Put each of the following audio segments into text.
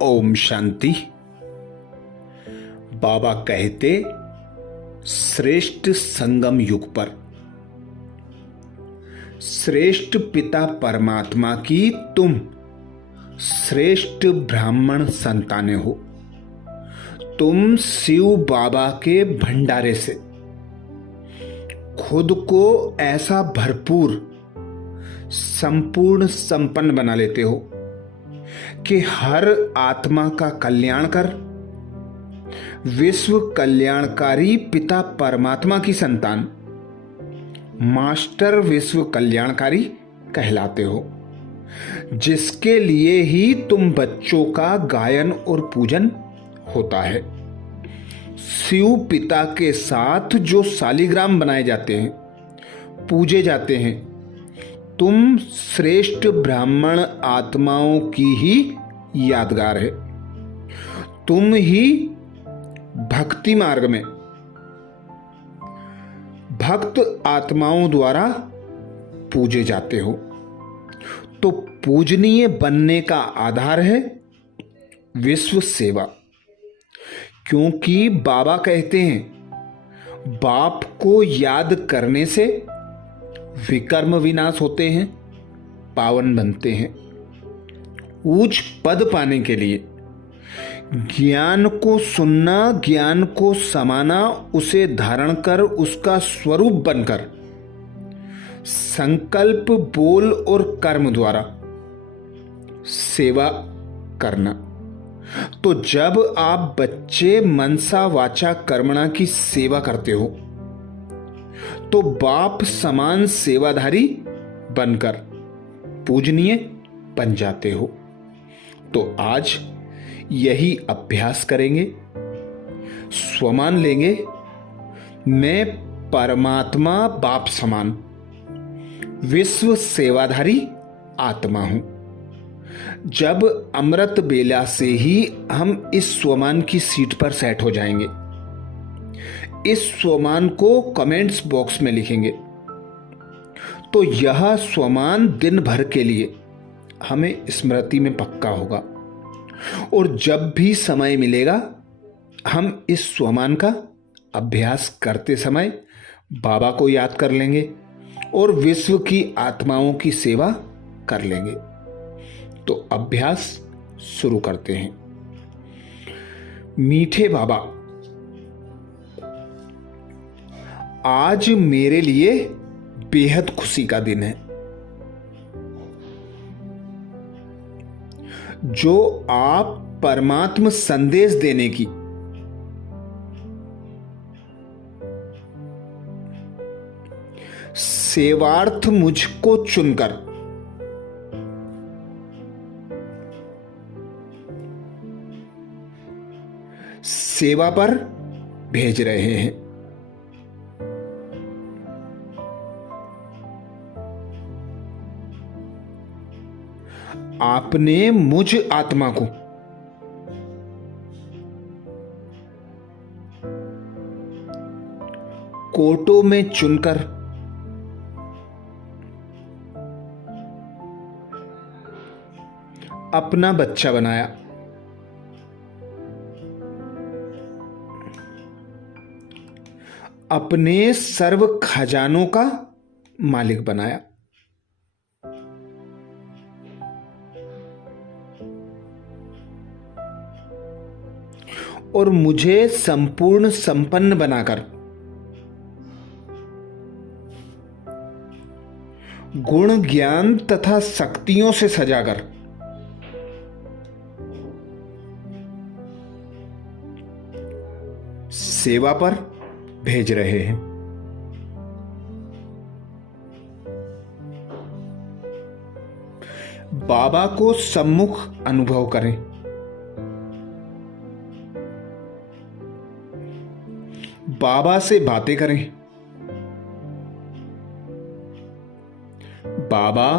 ओम शांति। बाबा कहते श्रेष्ठ संगम युग पर श्रेष्ठ पिता परमात्मा की तुम श्रेष्ठ ब्राह्मण संतानें हो। तुम शिव बाबा के भंडारे से खुद को ऐसा भरपूर संपूर्ण संपन्न बना लेते हो कि हर आत्मा का कल्याण कर विश्व कल्याणकारी पिता परमात्मा की संतान मास्टर विश्व कल्याणकारी कहलाते हो, जिसके लिए ही तुम बच्चों का गायन और पूजन होता है। शिव पिता के साथ जो शालिग्राम बनाए जाते हैं, पूजे जाते हैं, तुम श्रेष्ठ ब्राह्मण आत्माओं की ही यादगार है। तुम ही भक्ति मार्ग में भक्त आत्माओं द्वारा पूजे जाते हो। तो पूजनीय बनने का आधार है विश्व सेवा, क्योंकि बाबा कहते हैं बाप को याद करने से विकर्म विनाश होते हैं, पावन बनते हैं। उच्च पद पाने के लिए ज्ञान को सुनना, ज्ञान को समाना, उसे धारण कर उसका स्वरूप बनकर संकल्प, बोल और कर्म द्वारा सेवा करना। तो जब आप बच्चे मनसा वाचा कर्मणा की सेवा करते हो तो बाप समान सेवाधारी बनकर पूजनीय बन जाते हो। तो आज यही अभ्यास करेंगे, स्वमान लेंगे। मैं परमात्मा बाप समान विश्व सेवाधारी आत्मा हूं। जब अमृत बेला से ही हम इस स्वमान की सीट पर सेट हो जाएंगे। इस स्वमान को कमेंट्स बॉक्स में लिखेंगे तो यह स्वमान दिन भर के लिए हमें स्मृति में पक्का होगा, और जब भी समय मिलेगा हम इस स्वमान का अभ्यास करते समय बाबा को याद कर लेंगे और विश्व की आत्माओं की सेवा कर लेंगे। तो अभ्यास शुरू करते हैं। मीठे बाबा, आज मेरे लिए बेहद खुशी का दिन है। जो आप परमात्मा संदेश देने की सेवार्थ मुझको चुनकर सेवा पर भेज रहे हैं। आपने मुझ आत्मा को कोटों में चुनकर अपना बच्चा बनाया। अपने सर्व खजानों का मालिक बनाया। और मुझे संपूर्ण संपन्न बनाकर गुण, ज्ञान तथा शक्तियों से सजाकर सेवा पर भेज रहे हैं। बाबा को सम्मुख अनुभव करें। बाबा से बातें करें। बाबा,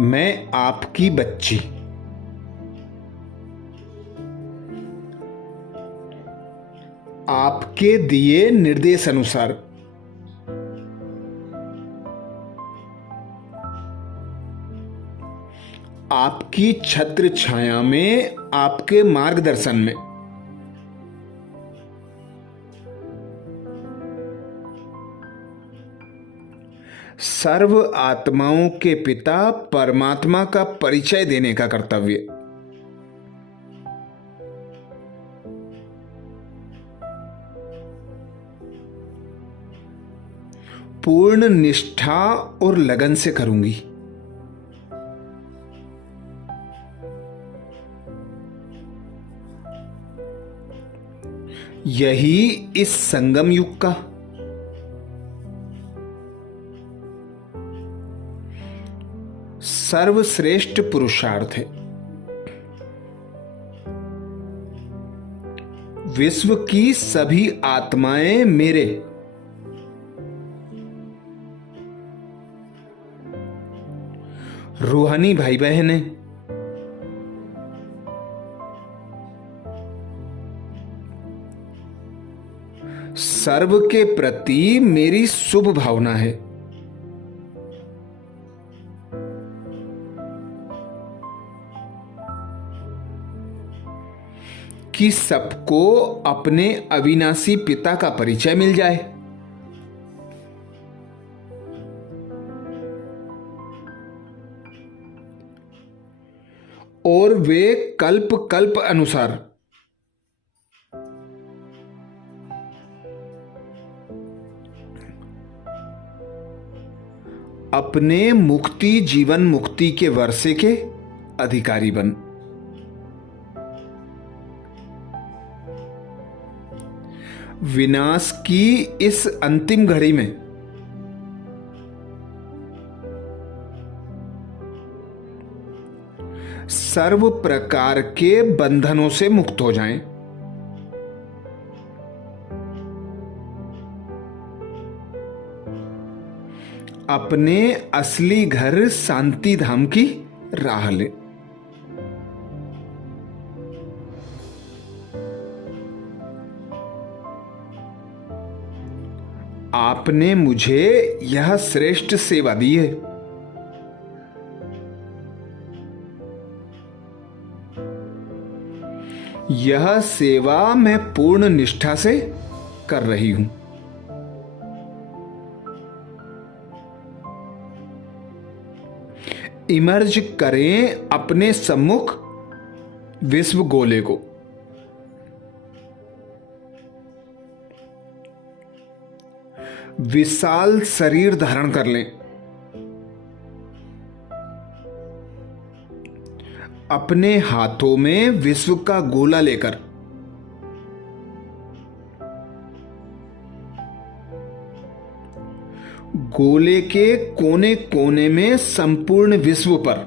मैं आपकी बच्ची आपके दिए निर्देश अनुसार आपकी छत्र छाया में, आपके मार्गदर्शन में। सर्व आत्माओं के पिता परमात्मा का परिचय देने का कर्तव्य। पूर्ण निष्ठा और लगन से करूंगी। यही इस संगम युग का सर्वश्रेष्ठ पुरुषार्थ है। विश्व की सभी आत्माएं मेरे रूहानी भाई बहन हैं। सर्व के प्रति मेरी शुभ भावना है। कि सबको अपने अविनाशी पिता का परिचय मिल जाए। और वे कल्प कल्प अनुसार अपने मुक्ति जीवन मुक्ति के वर्षे के अधिकारी बन। विनाश की इस अंतिम घड़ी में सर्व प्रकार के बंधनों से मुक्त हो जाएं। अपने असली घर शांति धाम की राह ले। आपने मुझे यह श्रेष्ठ सेवा दी है। यह सेवा मैं पूर्ण निष्ठा से कर रही हूं। इमर्ज करें अपने सम्मुख विश्व गोले को। विशाल शरीर धारण कर लें। अपने हाथों में विश्व का गोला लेकर गोले के कोने कोने में संपूर्ण विश्व पर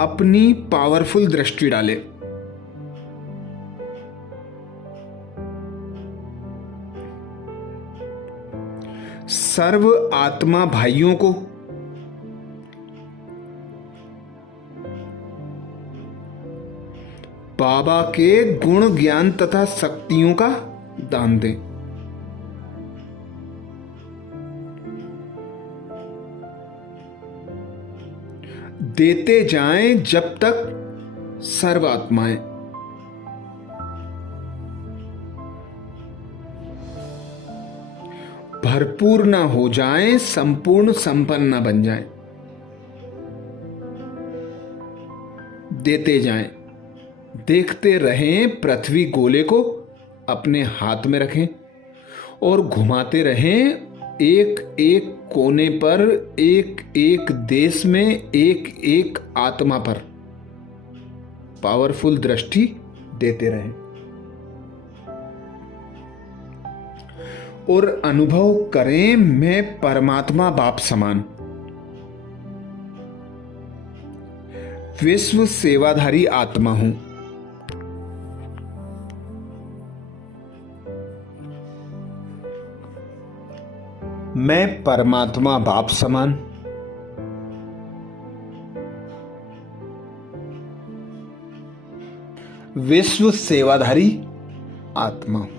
अपनी पावरफुल दृष्टि डालें। सर्व आत्मा भाइयों को बाबा के गुण ज्ञान तथा शक्तियों का दान दें। देते जाएं जब तक सर्व आत्माएं भरपूर ना हो जाएं, संपूर्ण संपन्न ना बन जाएं। देते जाएं, देखते रहें। पृथ्वी गोले को अपने हाथ में रखें और घुमाते रहें। एक एक कोने पर, एक एक देश में, एक एक आत्मा पर पावरफुल दृष्टि देते रहें और अनुभव करें मैं परमात्मा बाप समान विश्व सेवाधारी आत्मा हूं। मैं परमात्मा बाप समान विश्व सेवाधारी आत्मा हूं।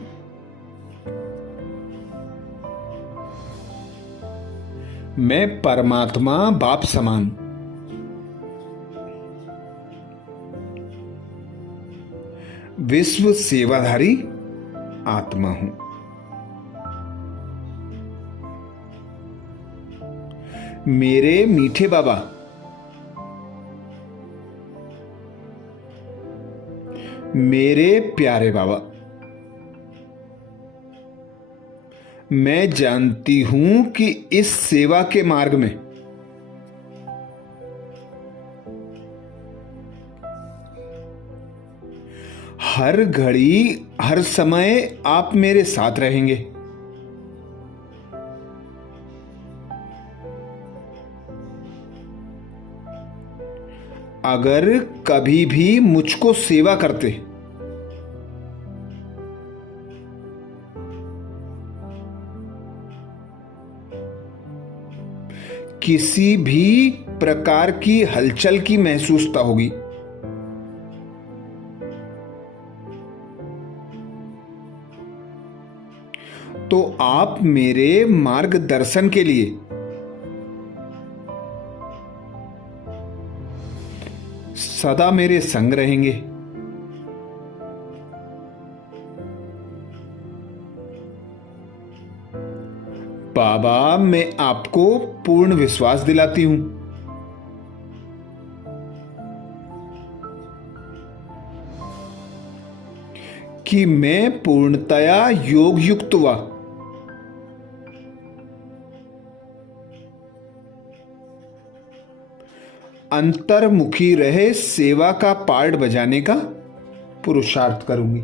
मैं परमात्मा बाप समान विश्व सेवाधारी आत्मा हूं। मेरे मीठे बाबा, मेरे प्यारे बाबा, मैं जानती हूं कि इस सेवा के मार्ग में हर घड़ी हर समय आप मेरे साथ रहेंगे। अगर कभी भी मुझको सेवा करते किसी भी प्रकार की हलचल की महसूसता होगी तो आप मेरे मार्गदर्शन के लिए सदा मेरे संग रहेंगे। बाबा, मैं आपको पूर्ण विश्वास दिलाती हूं कि मैं पूर्णतया योग युक्त हुआ अंतर्मुखी रहे सेवा का पार्ट बजाने का पुरुषार्थ करूंगी।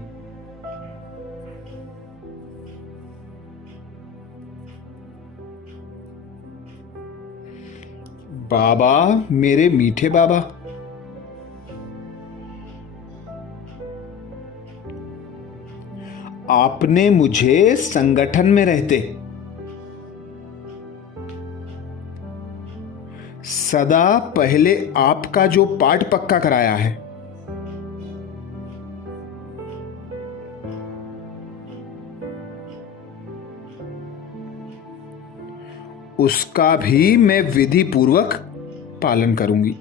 बाबा, मेरे मीठे बाबा, आपने मुझे संगठन में रहते सदा पहले आपका जो पाठ पक्का कराया है उसका भी मैं विधि पूर्वक पालन करूंगी।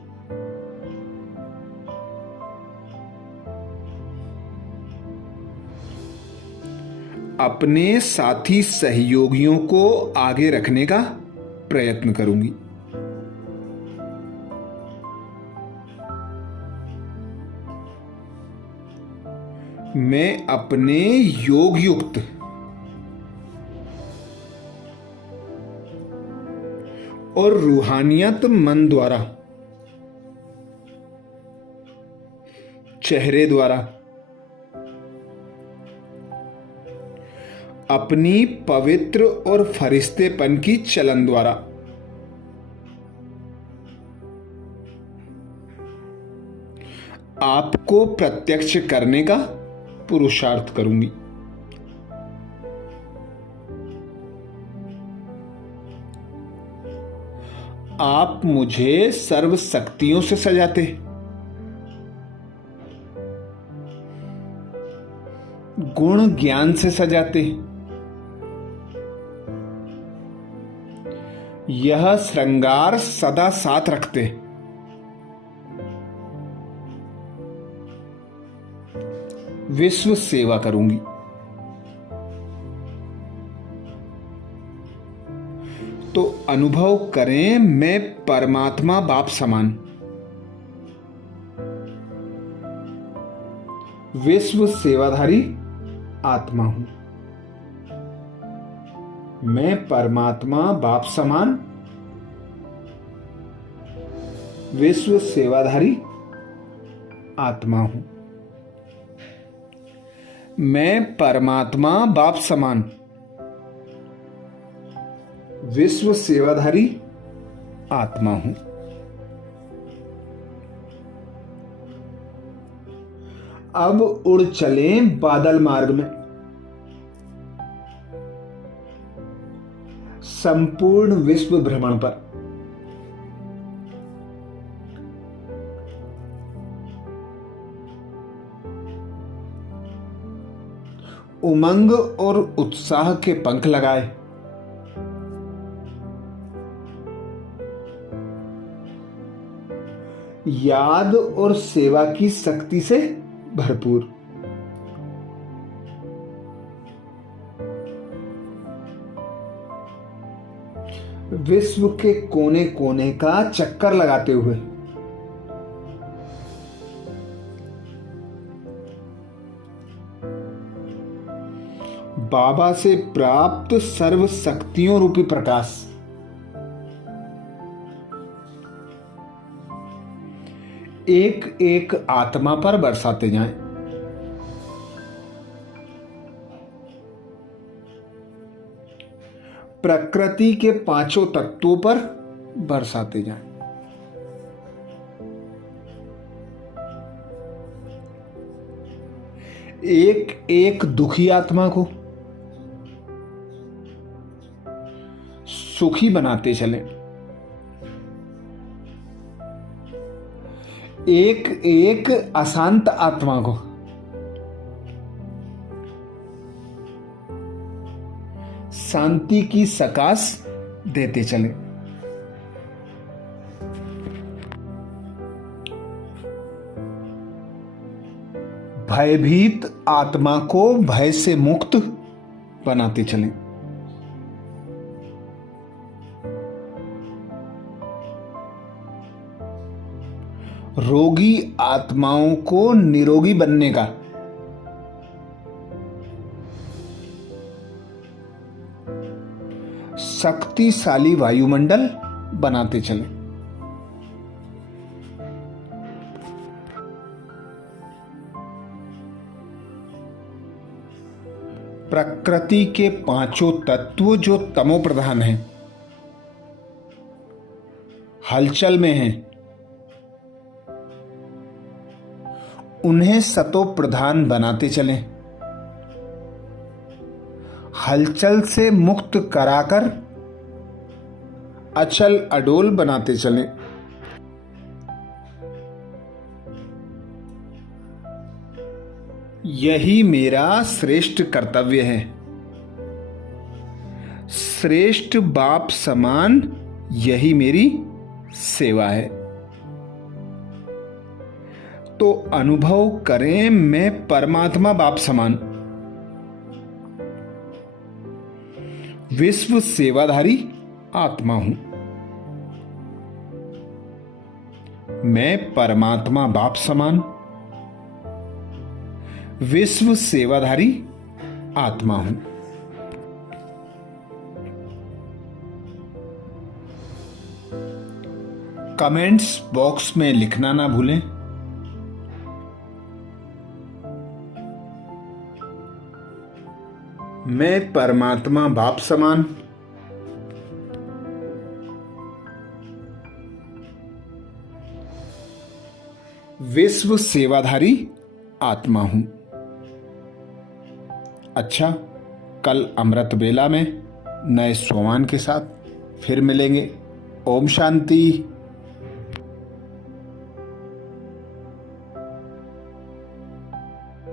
अपने साथी सहयोगियों को आगे रखने का प्रयत्न करूंगी। मैं अपने योग युक्त और रूहानियत मन द्वारा, चेहरे द्वारा, अपनी पवित्र और फरिश्तेपन की चलन द्वारा आपको प्रत्यक्ष करने का पुरुषार्थ करूंगी। आप मुझे सर्व शक्तियों से सजाते, गुण ज्ञान से सजाते, यह श्रृंगार सदा साथ रखते। विश्व सेवा करूंगी। तो अनुभव करें, मैं परमात्मा बाप समान विश्व सेवाधारी आत्मा हूं। मैं परमात्मा बाप समान विश्व सेवाधारी आत्मा हूं। मैं परमात्मा बाप समान विश्व सेवाधारी आत्मा हूं। अब उड़ चलें बादल मार्ग में, संपूर्ण विश्व भ्रमण पर। उमंग और उत्साह के पंख लगाए याद और सेवा की शक्ति से भरपूर। विश्व के कोने कोने का चक्कर लगाते हुए बाबा से प्राप्त सर्व शक्तियों रूपी प्रकाश एक एक आत्मा पर बरसाते जाएं। प्रकृति के पांचों तत्वों पर बरसाते जाएं। एक एक दुखी आत्मा को सुखी बनाते चलें। एक एक अशांत आत्मा को शांति की सकाश देते चलें। भयभीत आत्मा को भय से मुक्त बनाते चलें। रोगी आत्माओं को निरोगी बनने का शक्तिशाली वायुमंडल बनाते चलें। प्रकृति के पांचों तत्व जो तमो प्रधान हैं, हलचल में हैं, उन्हें सतो प्रधान बनाते चलें। हलचल से मुक्त कराकर अचल अडोल बनाते चलें। यही मेरा श्रेष्ठ कर्तव्य है। श्रेष्ठ बाप समान यही मेरी सेवा है। तो अनुभव करें, मैं परमात्मा बाप समान विश्व सेवाधारी आत्मा हूं। मैं परमात्मा बाप समान विश्व सेवाधारी आत्मा हूं। कमेंट्स बॉक्स में लिखना ना भूलें। मैं परमात्मा बाप समान विश्व सेवाधारी आत्मा हूं। अच्छा, कल अमृत बेला में नए सोमान के साथ फिर मिलेंगे। ओम शांति।